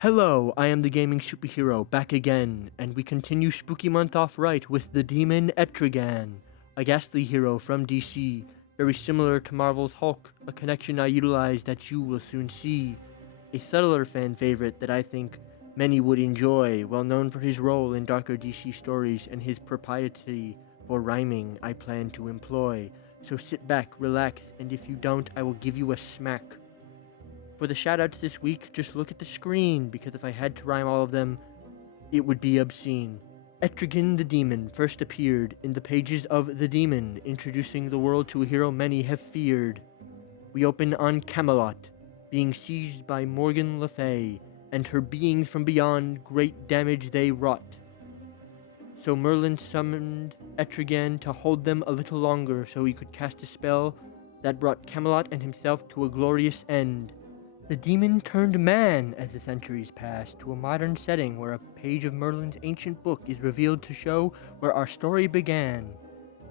Hello, I am the gaming superhero, back again, and we continue Spooky Month off right with the demon Etrigan, a ghastly hero from DC, very similar to Marvel's Hulk, a connection I utilize that you will soon see. A subtler fan favorite that I think many would enjoy, well known for his role in darker DC stories and his propriety for rhyming I plan to employ. So sit back, relax, and if you don't, I will give you a smack. For the shoutouts this week, just look at the screen, because if I had to rhyme all of them, it would be obscene. Etrigan the Demon first appeared in the pages of The Demon, introducing the world to a hero many have feared. We open on Camelot, being seized by Morgan Le Fay, and her beings from beyond, great damage they wrought. So Merlin summoned Etrigan to hold them a little longer so he could cast a spell that brought Camelot and himself to a glorious end. The demon turned man as the centuries passed to a modern setting where a page of Merlin's ancient book is revealed to show where our story began.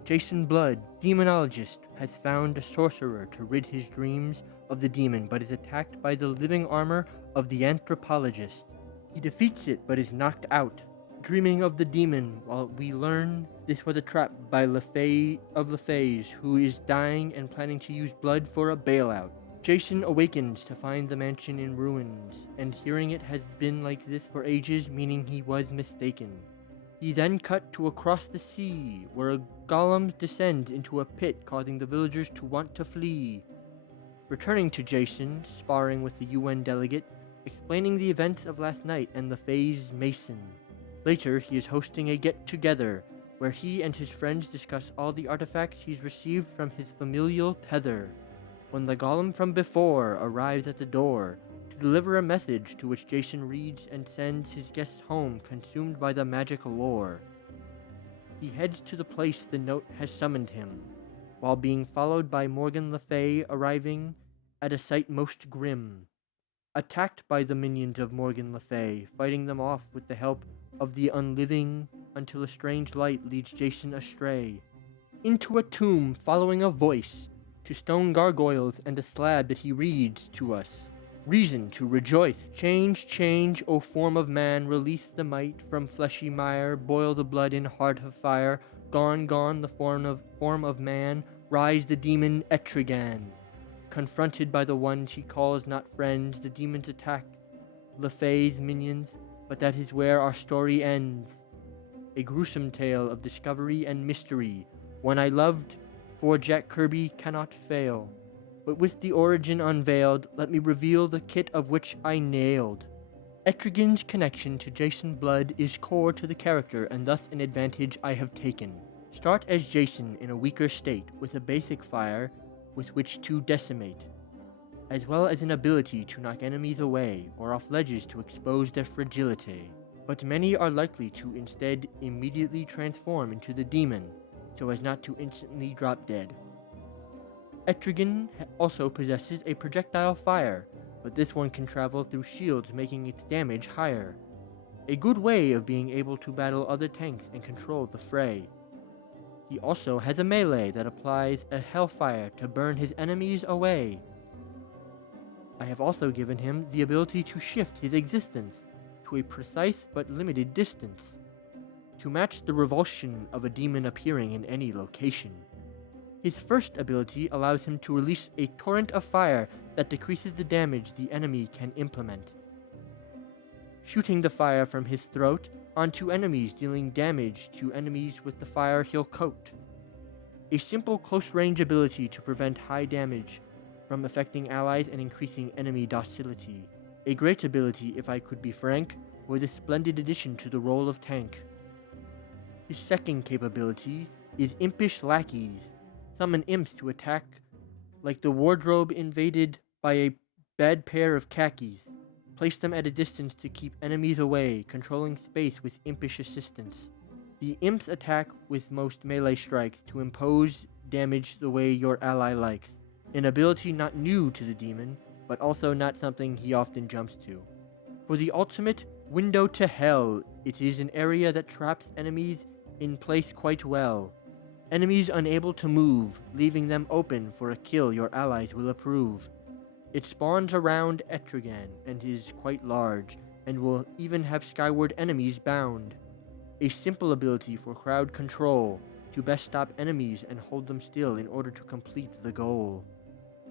Jason Blood, demonologist, has found a sorcerer to rid his dreams of the demon but is attacked by the living armor of the anthropologist. He defeats it but is knocked out, dreaming of the demon, while we learn this was a trap by Le Fay of Le Fays, who is dying and planning to use blood for a bailout. Jason awakens to find the mansion in ruins, and hearing it has been like this for ages, meaning he was mistaken. He then cut to across the sea, where a golem descends into a pit, causing the villagers to want to flee. Returning to Jason, sparring with the UN delegate, explaining the events of last night and the Fae's Mason. Later, he is hosting a get-together, where he and his friends discuss all the artifacts he's received from his familial tether. When the golem from before arrives at the door to deliver a message, to which Jason reads and sends his guests home consumed by the magical lore. He heads to the place the note has summoned him, while being followed by Morgan Le Fay arriving at a sight most grim. Attacked by the minions of Morgan Le Fay, fighting them off with the help of the unliving until a strange light leads Jason astray. Into a tomb following a voice, to stone gargoyles and a slab that he reads to us. Reason to rejoice. Change, change, O form of man, release the might from fleshy mire, boil the blood in heart of fire. Gone, gone the form of man, rise the demon Etrigan. Confronted by the ones he calls not friends, the demons attack Le Fay's minions, but that is where our story ends. A gruesome tale of discovery and mystery, one I loved, for Jack Kirby cannot fail. But with the origin unveiled, let me reveal the kit of which I nailed. Etrigan's connection to Jason Blood is core to the character, and thus an advantage I have taken. Start as Jason in a weaker state, with a basic fire with which to decimate, as well as an ability to knock enemies away, or off ledges to expose their fragility. But many are likely to instead immediately transform into the demon, so as not to instantly drop dead. Etrigan also possesses a projectile fire, but this one can travel through shields, making its damage higher. A good way of being able to battle other tanks and control the fray. He also has a melee that applies a hellfire to burn his enemies away. I have also given him the ability to shift his existence to a precise but limited distance, to match the revulsion of a demon appearing in any location. His first ability allows him to release a torrent of fire that decreases the damage the enemy can implement, shooting the fire from his throat onto enemies, dealing damage to enemies with the fire he'll coat. A simple close-range ability to prevent high damage from affecting allies and increasing enemy docility. A great ability, if I could be frank, with a splendid addition to the role of tank. His second capability is Impish Lackeys. Summon imps to attack like the wardrobe invaded by a bad pair of khakis. Place them at a distance to keep enemies away, controlling space with impish assistance. The imps attack with most melee strikes to impose damage the way your ally likes. An ability not new to the demon, but also not something he often jumps to. For the ultimate window to hell, it is an area that traps enemies in place quite well. Enemies unable to move, leaving them open for a kill your allies will approve. It spawns around Etrigan and is quite large, and will even have skyward enemies bound. A simple ability for crowd control, to best stop enemies and hold them still in order to complete the goal.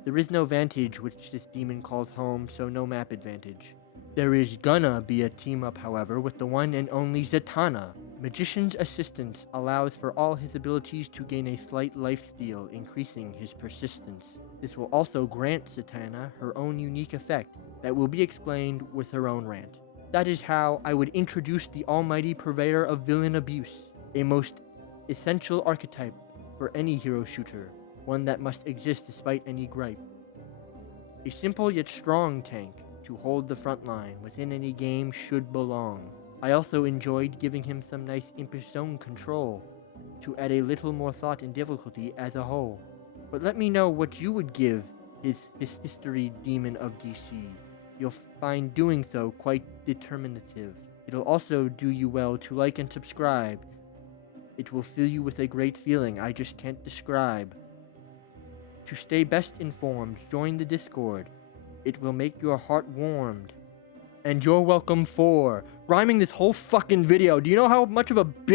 There is no vantage which this demon calls home, so no map advantage. There is gonna be a team-up, however, with the one and only Zatanna. Magician's Assistance allows for all his abilities to gain a slight lifesteal, increasing his persistence. This will also grant Zatanna her own unique effect that will be explained with her own rant. That is how I would introduce the almighty purveyor of villain abuse, a most essential archetype for any hero shooter, one that must exist despite any gripe. A simple yet strong tank to hold the front line within any game should belong. I also enjoyed giving him some nice impish zone control to add a little more thought and difficulty as a whole. But let me know what you would give his history demon of DC. You'll find doing so quite determinative. It'll also do you well to like and subscribe. It will fill you with a great feeling I just can't describe. To stay best informed, join the Discord. It will make your heart warmed. And you're welcome for rhyming this whole fucking video. Do you know how much of a bitch